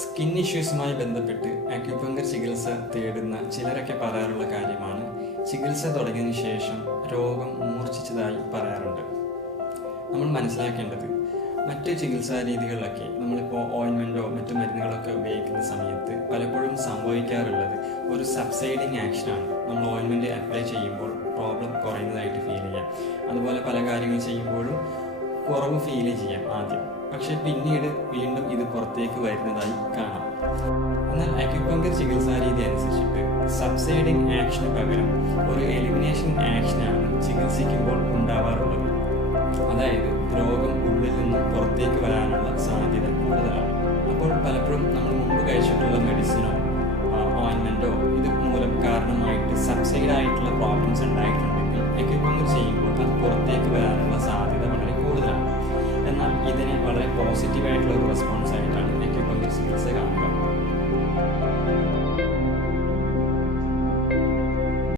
Skin ഇഷ്യൂസുമായി ബന്ധപ്പെട്ട് അക്യുപങ്കർ ചികിത്സ തേടുന്ന ചിലരൊക്കെ പറയാറുള്ള കാര്യമാണ് ചികിത്സ തുടങ്ങിയതിനു ശേഷം രോഗം മൂർച്ഛിച്ചതായി പറയാറുണ്ട്. നമ്മൾ മനസ്സിലാക്കേണ്ടത് മറ്റ് ചികിത്സാ രീതികളിലൊക്കെ നമ്മളിപ്പോൾ ഓയിൻമെൻറ്റോ മറ്റു മരുന്നുകളൊക്കെ ഉപയോഗിക്കുന്ന സമയത്ത് പലപ്പോഴും സംഭവിക്കാറുള്ളത് ഒരു സബ്സൈഡിങ് ആക്ഷനാണ്. നമ്മൾ ഓയിൻമെൻറ്റ് അപ്ലൈ ചെയ്യുമ്പോൾ പ്രോബ്ലം കുറയുന്നതായിട്ട് ഫീൽ ചെയ്യാം. അതുപോലെ പല കാര്യങ്ങൾ ചെയ്യുമ്പോഴും കുറവ് ഫീൽ ചെയ്യാം ആദ്യം, പക്ഷെ പിന്നീട് വീണ്ടും ഇത് പുറത്തേക്ക് വരുന്നതായി കാണാം. എന്നാൽ അക്യുപങ്കർ ചികിത്സാ രീതി അനുസരിച്ചിട്ട് സബ്സൈഡിങ് ആക്ഷന് പകരം ഒരു എലിമിനേഷൻ ആക്ഷനാണ് ചികിത്സിക്കുമ്പോൾ ഉണ്ടാവാറുള്ളത്. അതായത് രോഗം ഉള്ളിൽ നിന്നും പുറത്തേക്ക് വരാനുള്ള സാധ്യത കൂടുതലാണ്. അപ്പോൾ പലപ്പോഴും നമ്മൾ മുമ്പ് കഴിച്ചിട്ടുള്ള മെഡിസിനോ ഓയിൻമെൻറ്റോ ഇത് മൂലം കാരണമായിട്ട് സബ്സൈഡ് ആയിട്ടുള്ള പ്രോബ്ലംസ് ഉണ്ടായിട്ടുണ്ടെങ്കിൽ അക്യുപങ്കർ ചെയ്യുമ്പോൾ അത് പുറത്തേക്ക് വരാനുള്ള സാധ്യത വളരെ കൂടുതലാണ്. എന്നാൽ ഇതിനെ വളരെ പോസിറ്റീവായിട്ടുള്ള ഒരു റെസ്പോൺസ് ആയിട്ടാണ് അക്യുപങ്കർ ചികിത്സ